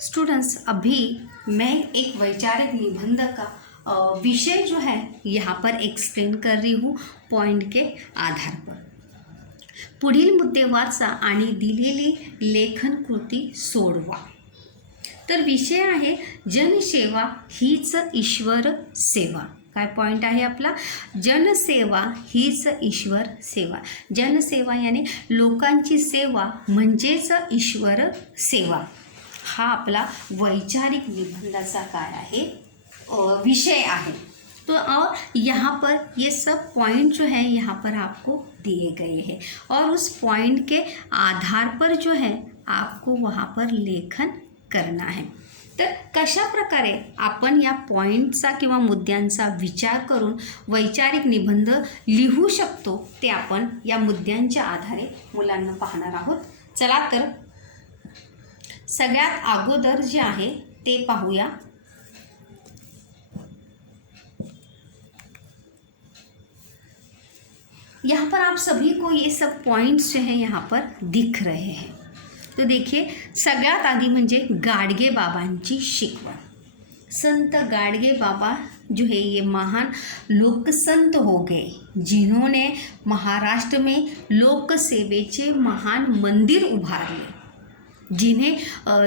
Students, अभी मैं एक वैचारिक निबंध का विषय जो है यहाँ पर एक्सप्लेन कर रही हूँ पॉइंट के आधार पर। पुढील मुद्दे वाचा आणि दिलेली लेखन कृती सोडवा। तर विषय आहे जनसेवा हीच ईश्वर सेवा। काय पॉइंट आहे आपला? जनसेवा हीच ईश्वर सेवा। जनसेवा यानी लोकांची सेवा म्हणजेच ईश्वर सेवा। हा आपला वैचारिक निबंधाचा काय आहे विषय आहे। तो और यहाँ पर ये सब पॉइंट जो है यहाँ पर आपको दिए गए हैं और उस पॉइंट के आधार पर जो है आपको वहाँ पर लेखन करना है। तर कशा प्रकारे आपण या पॉइंटचा किंवा मुद्द्यांचा विचार करून वैचारिक निबंध लिहू शकतो ते आपण या मुद्द्यांच्या आधारे मुलांना पाहणार आहोत। चला तर सगळ्यात अगोदर जे आहे ते पाहूया। यहाँ पर आप सभी को ये सब पॉइंट्स जो हैं यहाँ पर दिख रहे हैं। तो देखिए, सगळ्यात आधी म्हणजे गाडगे बाबांची शिकवण। संत गाडगे बाबा जो है ये महान लोक संत हो गए, जिन्होंने महाराष्ट्र में लोक सेवेचे महान मंदिर उभारले, जिन्हें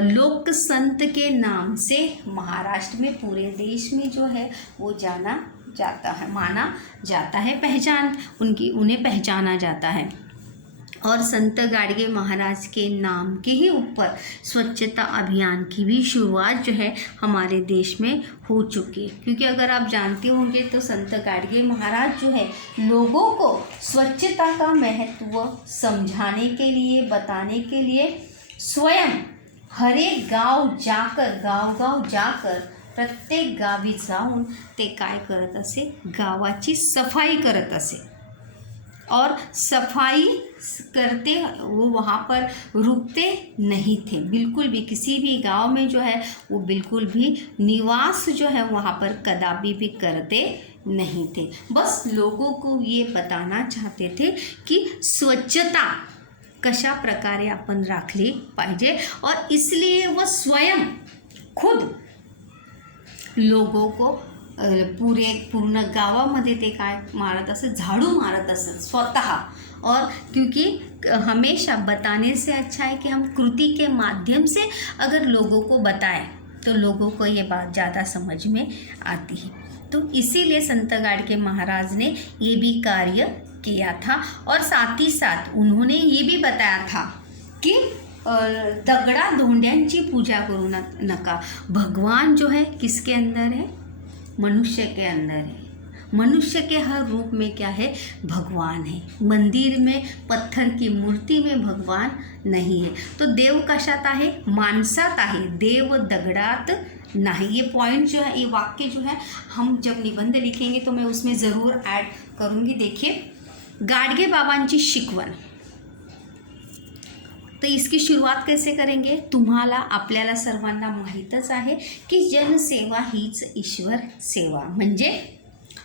लोक संत के नाम से महाराष्ट्र में पूरे देश में जो है वो जाना जाता है, माना जाता है, उन्हें पहचाना जाता है। और संत गाडगे महाराज के नाम के ही ऊपर स्वच्छता अभियान की भी शुरुआत जो है हमारे देश में हो चुकी है। क्योंकि अगर आप जानते होंगे तो संत गाडगे महाराज जो है लोगों को स्वच्छता का महत्व समझाने के लिए, बताने के लिए स्वयं हर एक गांव जाकर प्रत्येक गावी जाऊन ते काय करत असे, गावाची सफाई करत असे। और सफाई करते वो वहाँ पर रुकते नहीं थे, बिल्कुल भी किसी भी गांव में जो है वो बिल्कुल भी निवास जो है वहाँ पर कदापि भी करते नहीं थे। बस लोगों को ये बताना चाहते थे कि स्वच्छता कशा प्रकारे आपण राखली पाहिजे। और इसलिए वो स्वयं खुद लोगों को पूर्ण गावामध्ये ते काय मारत असत, झाड़ू मारत असत स्वतः। और क्योंकि हमेशा बताने से अच्छा है कि हम कृति के माध्यम से अगर लोगों को बताएं तो लोगों को ये बात ज़्यादा समझ में आती है। तो इसीलिए संत गाडगे महाराज ने ये भी कार्य किया था। और साथ ही साथ उन्होंने ये भी बताया था कि दगड़ा धोंड्यांची पूजा करू नका। भगवान जो है किसके अंदर है? मनुष्य के अंदर है। मनुष्य के हर रूप में क्या है? भगवान है। मंदिर में पत्थर की मूर्ति में भगवान नहीं है। तो देव कशात आहे? माणसात आहे। देव दगडात नहीं। ये पॉइंट जो है, ये वाक्य जो है, हम जब निबंध लिखेंगे तो मैं उसमें ज़रूर ऐड करूँगी। देखिए, गाडगे बाबांची शिकवण। तो इसकी शुरुआत कैसे करेंगे? तुम्हाला आपल्याला सर्वांना माहीतच आहे की जनसेवा हीच ईश्वर सेवा, म्हणजे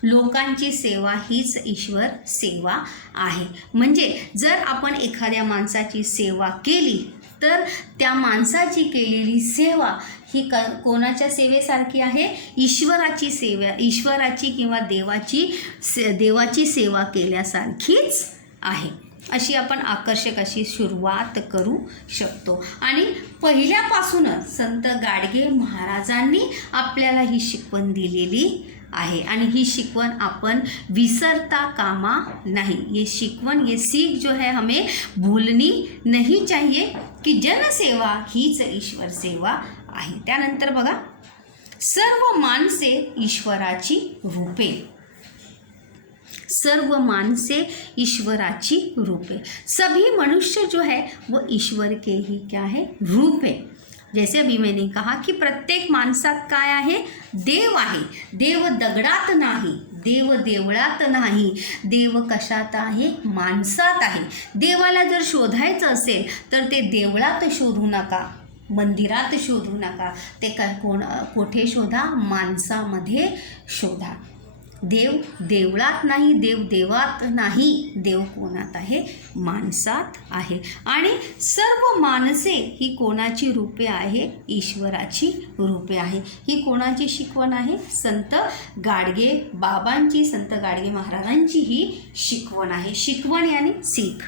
लोकांची सेवा हीच ईश्वर सेवा आहे। म्हणजे जर आपण एखाद्या माणसाची सेवा केली तर त्या माणसाची केलेली सेवा ही कोणाच्या सेवेसारखी आहे? ईश्वराची सेवा, ईश्वराची किंवा देवाची सेवा केल्यासारखीच आहे। अशी आपण आकर्षक अशी सुरुवात करू शकतो। आणि पहिल्यापासूनच संत गाडगे महाराजांनी आपल्याला ही शिकवण दिलेली आहे आणि ही शिकवण आपण विसरता कामा नहीं। ये शिकवण, ये सीख जो है हमें भूलनी नहीं चाहिए कि जनसेवा हीच ईश्वर सेवा आहे। त्यानंतर बघा, सर्व माणसे ईश्वराची रूपे। सर्व मानसे ईश्वराची रूपे। सभी मनुष्य जो है वो ईश्वर के ही क्या है? रूप है। जैसे अभी मैंने कहा कि प्रत्येक माणसात काय आहे? देव आहे। देव दगडात नाही, देव देवळात नाही, देव कशात आहे? माणसात आहे। देवाला जर शोधायचं असेल तर ते देवळात शोधू नका, मंदिरात शोधू नका, ते कोठे शोधा? माणसामध्ये शोधा। देव देवळात नाही, देव देवात नाही, देव कोणात आहे? माणसात आहे. आणि सर्व माणसे ही कोणाची रूपे आहे? ईश्वराची रूपे आहे. ही कोणाची शिकवण आहे? संत गाडगे बाबांची, संत गाडगे महाराजांची ही शिकवण आहे. शिकवण यानी सीख.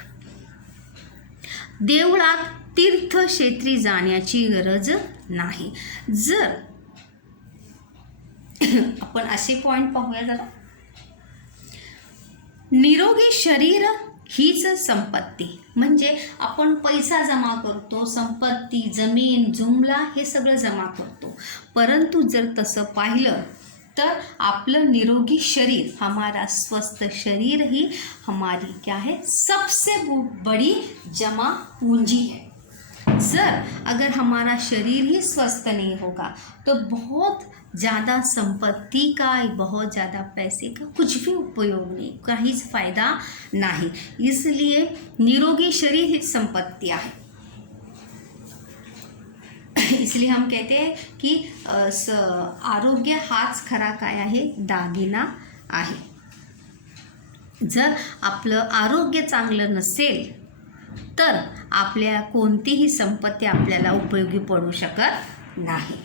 देवळात तीर्थक्षेत्री जाण्याची गरज नाही. जर आपण असे पॉइंट पाहूया जरा. निरोगी शरीर हीच संपत्ती. म्हणजे आपण पैसा जमा करतो, संपत्ती, जमीन, जुमला हे सगळं जमा करतो, परंतु जर तसं पाहिलं तर आपलं निरोगी शरीर, हमारा स्वस्थ शरीर ही हमारी क्या है? सबसे बड़ी जमा पूंजी है. जर अगर हमारा शरीर ही स्वस्थ नहीं होगा तो बहुत ज़्यादा संपत्ति का, बहुत ज़्यादा पैसे का कुछ भी उपयोग नहीं, काहीच फायदा नाही. इसलिए निरोगी शरीर ही संपत्ति आहे. इसलिए हम कहते हैं की आरोग्य हाच खरा काय आहे? दागिना आहे. जर आपलं आरोग्य चांगलं नसेल तर आपल्या कोणतीही संपत्ती आपल्याला उपयोगी पडू शकत नाही.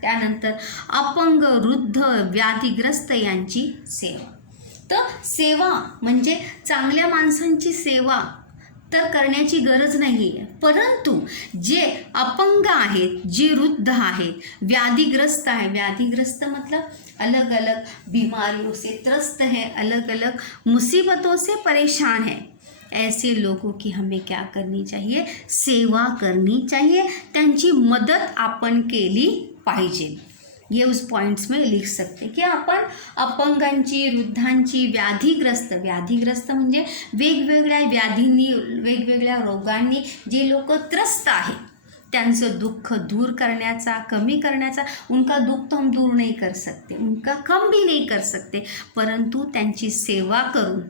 त्यानंतर अपंग, वृद्ध, व्याधिग्रस्त यांची सेवा. तर सेवा म्हणजे चांगल्या माणसांची सेवा तर करण्याची गरज नाही आहे, परंतु जे अपंग आहेत, जे वृद्ध आहेत, व्याधिग्रस्त आहे, व्याधिग्रस्त मतलब अलग अलग बीमारियों से त्रस्त है, अलग अलग मुसीबतों से परेशान है, ऐसे लोगों की हमें क्या करनी चाहिए? सेवा करनी चाहिए. त्यांची मदत आपण केली पाहिजे. ये उस पॉइंट्स में लिख सकते की आपण अपंगांची, वृद्धांची, व्याधिग्रस्त म्हणजे वेगवेगळ्या व्याधींनी, वेगवेगळ्या रोगांनी जे लोक त्रस्त आहेत त्यांचं दुःख दूर करण्याचा, कमी करण्याचा. उनका दुःख तो हम दूर नहीं कर सकते, उनका कम भी नहीं कर सकते, परंतु त्यांची सेवा करून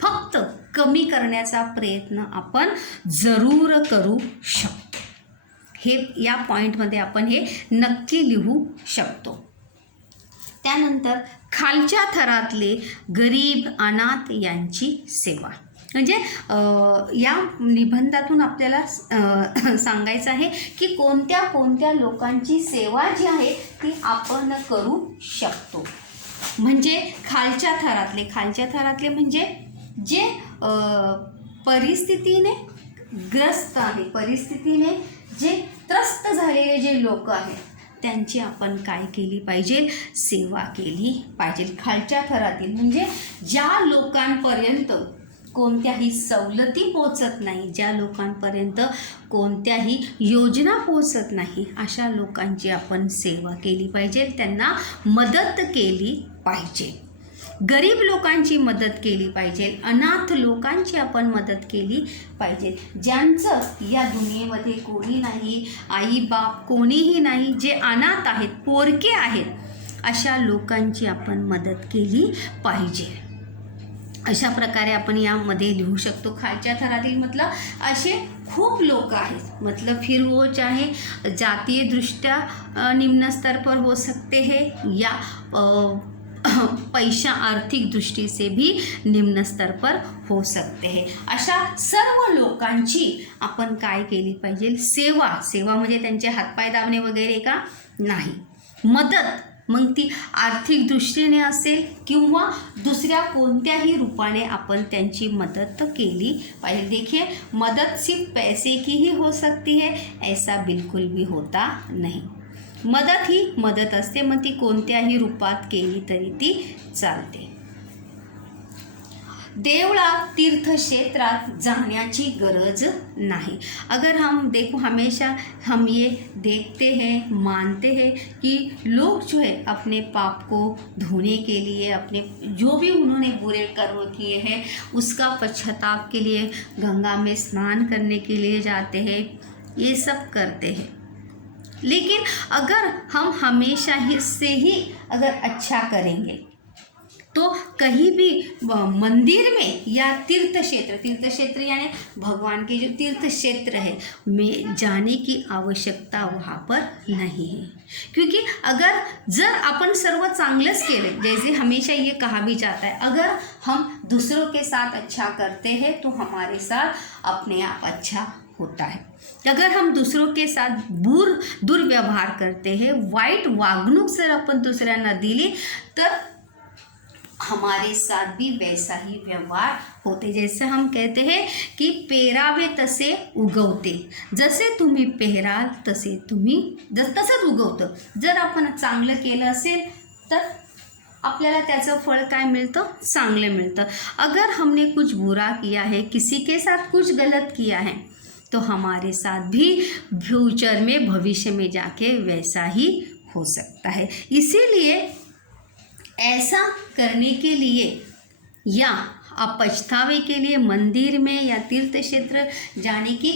फक्त कमी करण्याचा प्रयत्न आपण जरूर करू शकतो. हे या पॉईंटमध्ये आपण हे नक्की लिहू शकतो. त्यानंतर खालच्या थरातले गरीब, अनाथ यांची सेवा. म्हणजे या निबंधातून आपल्याला सांगायचं आहे की कोणत्या कोणत्या लोकांची सेवा जी आहे ती आपण करू शकतो. म्हणजे खालच्या थरातले म्हणजे जे परिस्थितीने ग्रस्त आहे, परिस्थितीने जे त्रस्त झालेले जे लोक आहेत त्यांची आपण काय केली पाहिजे? सेवा केली पाहिजे. खालच्या थरातील म्हणजे ज्या लोकांपर्यंत कोणत्याही सवलती पोचत नाही, ज्या लोकांपर्यंत कोणत्याही योजना पोचत नाही, अशा लोकांची आपण सेवा केली पाहिजे, त्यांना मदत केली पाहिजे. गरीब लोकांची मदत केली पाहिजे, अनाथ लोकांची आपण मदत केली पाहिजे. ज्यांचं या दुनियेमध्ये कोणी नाही, आई बाप कोणीही नाही, जे अनाथ आहेत, पोरके आहेत, अशा लोकांची आपण मदत केली पाहिजे. अशा प्रकारे आपण यामध्ये लिहू शकतो. खालच्या थरातील मतलब असे खूप लोक आहेत, मतलब फिर वो चाहे जातीय दृष्ट्या निम्न स्तर पर हो सकते हैं या पैसा आर्थिक दृष्टि से भी निम्न स्तर पर हो सकते हैं. अशा सर्व लोकांची आपण काय केली पाहिजे? सेवा म्हणजे त्यांचे हातपाय दाबणे वगैरे का नाही, मदत. मग ती आर्थिक दृष्टीने असेल किंवा दुसऱ्या कोणत्याही रूपाने आपण त्यांची मदत केली पाहिजे. देखिए, मदत सिर्फ पैसे की ही हो सकती है, ऐसा बिल्कुल भी होता नहीं. मदत ही मदत असते, मग ती कोणत्याही रूपात केली तरी ती चालते. देवळात तीर्थक्षेत्रात जाण्याची गरज नाही. अगर हम देखो, हमेशा हम ये देखते हैं, मानते हैं कि लोग जो है अपने पाप को धोने के लिए, अपने जो भी उन्होंने बुरे कर्म किए हैं उसका पश्चाताप के लिए गंगा में स्नान करने के लिए जाते हैं, ये सब करते हैं. लेकिन अगर हम हमेशा ही से ही अगर अच्छा करेंगे तो कहीं भी मंदिर में या तीर्थ क्षेत्र यानी भगवान के जो तीर्थ क्षेत्र है में जाने की आवश्यकता वहाँ पर नहीं है, क्योंकि अगर जर आपण सर्व चांगलंच केलं, जैसे हमेशा ये कहा भी जाता है, अगर हम दूसरों के साथ अच्छा करते हैं तो हमारे साथ अपने आप अच्छा होता है। अगर हम दूसरों के साथ दुर्व्यवहार करते हैं, वाईट वागणूक जर आपण दुसऱ्यांना दिली तर हमारे साथ भी वैसा ही व्यवहार होते। जैसे हम कहते हैं कि पेरावे तसे उगवते, जसे तुम्ही पेराल तसे तुम्ही तसंच उगवतं। जर आपण चांगलं केलं असेल तर आपल्याला त्याचं फळ काय मिळतं, चांगलं मिळतं। अगर हमने कुछ बुरा किया है, किसी के साथ कुछ गलत किया है, तो हमारे साथ भी फ्यूचर में भविष्य में जाके वैसा ही हो सकता है। इसीलिए ऐसा करने के लिए या पछतावे के लिए मंदिर में या तीर्थ क्षेत्र जाने की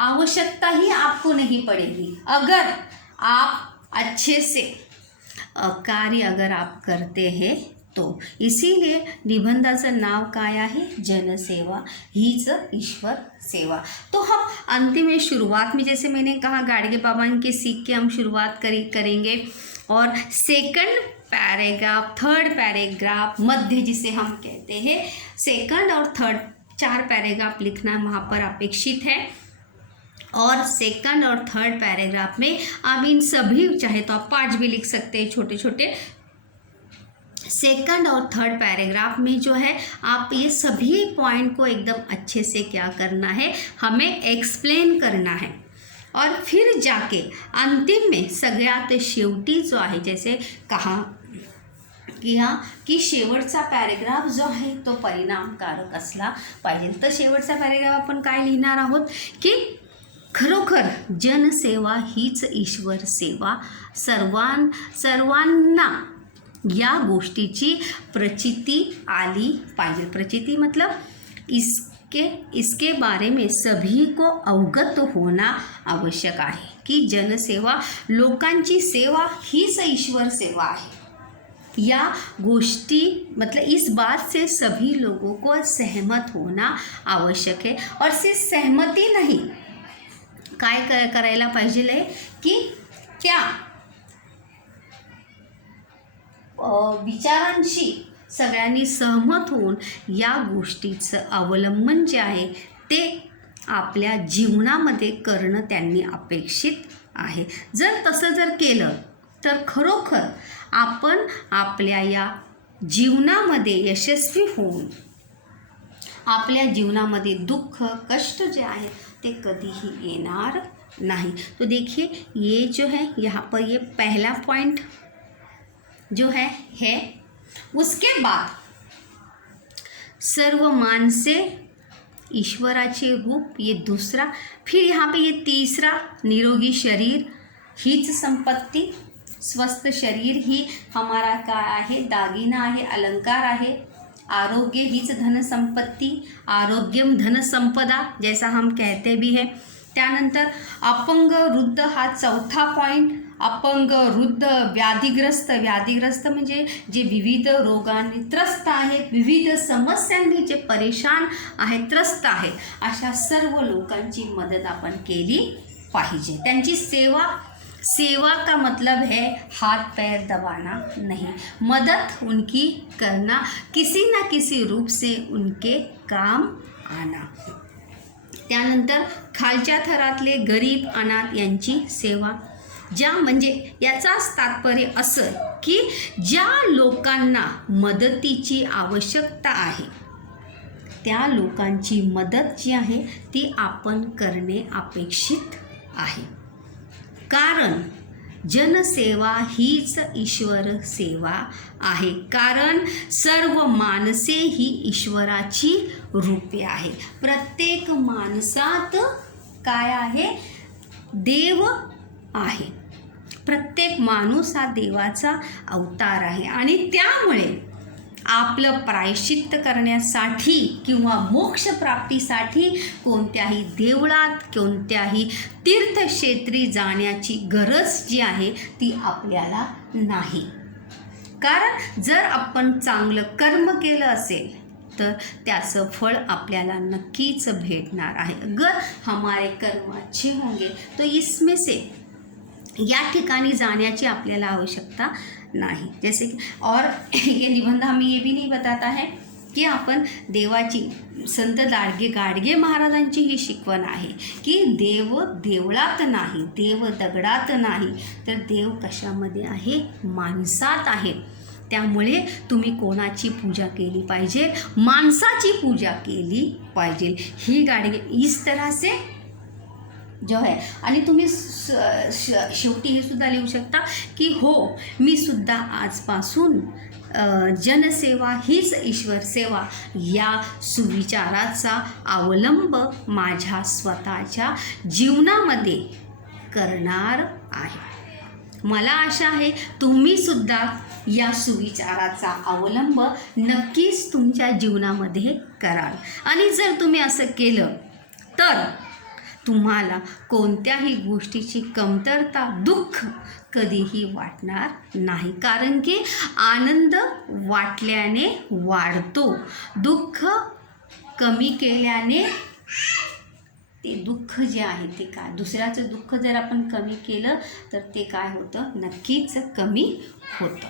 आवश्यकता ही आपको नहीं पड़ेगी, अगर आप अच्छे से कार्य अगर आप करते हैं तो। इसीलिए निबंधाचं नाव काय आहे, जनसेवा हीच ईश्वर सेवा। तो हम अंतिम में शुरुआत में जैसे मैंने कहा गाडगे बाबा के सीख के हम शुरुआत करेंगे, और सेकंड पैराग्राफ, थर्ड पैराग्राफ, मध्य जिसे हम कहते हैं, सेकंड और थर्ड 4 पैराग्राफ लिखना वहाँ पर अपेक्षित है। और सेकंड और थर्ड पैराग्राफ में आप इन सभी, चाहे तो आप 5 भी लिख सकते हैं छोटे छोटे। सेकंड और थर्ड पैराग्राफ में जो है आप ये सभी पॉइंट को एकदम अच्छे से क्या करना है, हमें एक्सप्लेन करना है। और फिर जाके अंतिम में सगळ्यात शेवटी जो आहे, जैसे कहा की शेवटचा पॅरेग्राफ जो आहे तो परिणामकारक असला पाहिजे। तर शेवटचा पॅरेग्राफ आपण काय लिहिणार आहोत की खरोखर जनसेवा हीच ईश्वर सेवा, सर्वांना या गोष्टीची प्रचिती आली पाहिजे। प्रचिती मतलब इसके बारे में सभी को अवगत होना आवश्यक आहे की जनसेवा, लोकांची सेवा हीच ईश्वर सेवा आहे। या गोष्टी मतलब इस बात से सभी लोगों को सहमत होना आवश्यक है। और सिर्फ सहमति नहीं, काय करायला पाहिजे आहे की त्या विचारांशी सगळ्यांनी सहमत होऊन या गोष्टीचं अवलंबन जे आहे ते आपल्या जीवनामध्ये करणं त्यांनी अपेक्षित आहे। जर तसं जर केलं तर खरोखर आपण आपल्या या जीवनामध्ये यशस्वी होऊन आपल्या जीवनामध्ये दुःख कष्ट जे आहे ते कधीही येणार नहीं। तो देखिए ये जो है यहाँ पर ये पहला पॉइंट जो है उसके बाद सर्व मानसे ईश्वराचे रूप, ये दूसरा। फिर यहाँ पे ये तीसरा, निरोगी शरीर हीच संपत्ति, स्वस्थ शरीर ही हमारा काय आहे, दागिना आहे, अलंकार आहे। आरोग्य हीच धन संपत्ति, आरोग्यम धन संपदा जैसा हम कहते भी हैं। त्यानंतर अपंग वृद्ध हा चौथा पॉइंट, अपंग वृद्ध व्याधिग्रस्त म्हणजे जे विविध रोगांनी त्रस्त आहेत, विविध समस्यांनी जे परेशान आहेत, त्रस्त आहेत, अशा सर्व लोकांची मदत आपण केली पाहिजे। त्यांची सेवा का मतलब है हाथ पैर दबाना नहीं, मदद उनकी करना, किसी ना किसी रूप से उनके काम आना। त्यानंतर खालच्या थरातले गरीब अनाथ यांची सेवा, ज्या म्हणजे याचाच तात्पर्य असं की ज्या लोकांना मदतीची आवश्यकता आहे त्या लोकांची मदत जी आहे ती आपण करणे अपेक्षित आहे। कारण जनसेवा हीच ईश्वर सेवा आहे, कारण सर्व माणसे ही ईश्वराची रूपे आहे। प्रत्येक माणसात काय आहे, देव आहे। प्रत्येक माणूस हा देवाचा अवतार आहे आणि त्यामुळे आपलं प्रायश्चित्त करण्यासाठी किंवा मोक्ष प्राप्तीसाठी कोणत्याही देवळात, कोणत्याही तीर्थक्षेत्री जाण्याची गरज जी आहे ती आपल्याला नाही। कारण जर आपण चांगलं कर्म केलं असेल तर त्याचं फळ आपल्याला नक्कीच भेटणार आहे. अगर हमारे कर्म अच्छे होंगे तो इसमें से या ठिकाणी जाण्याची आपल्याला आवश्यकता नाही. जैसे की और ये निबंध हमें ये भी नहीं बताता है की आपण देवाची संत गाडगे महाराजांची ही शिकवण आहे की देव देवळात नाही, देव दगडात नाही, तर देव कशामध्ये आहे? माणसात आहे. त्यामुळे तुम्ही कोणाची पूजा केली पाहिजे? माणसाची पूजा केली पाहिजे. ही गाडगे इस तरह से जो है. आणि तुम्ही शेवटी हे सुद्धा लिहू शकता की हो मी सुद्धा आजपासून जनसेवा हीच ईश्वर सेवा या सुविचाराचा अवलंब माझ्या स्वतःच्या जीवनामध्ये करणार आहे. मला आशा आहे तुम्ही सुद्धा या सुविचाराचा अवलंब नक्कीच तुमच्या जीवनामध्ये कराल. आणि जर तुम्ही असं केलं तर तुम्हाला कोणत्याही गोष्टीची कमतरता, दुःख कधीही वाटणार नाही. कारण की आनंद वाटल्याने वाढतो, दुःख कमी केल्याने ते दुःख जे आहे ते काय, दुसऱ्याचं दुःख जर आपण कमी केलं तर ते काय होतं? नक्कीच कमी होतं.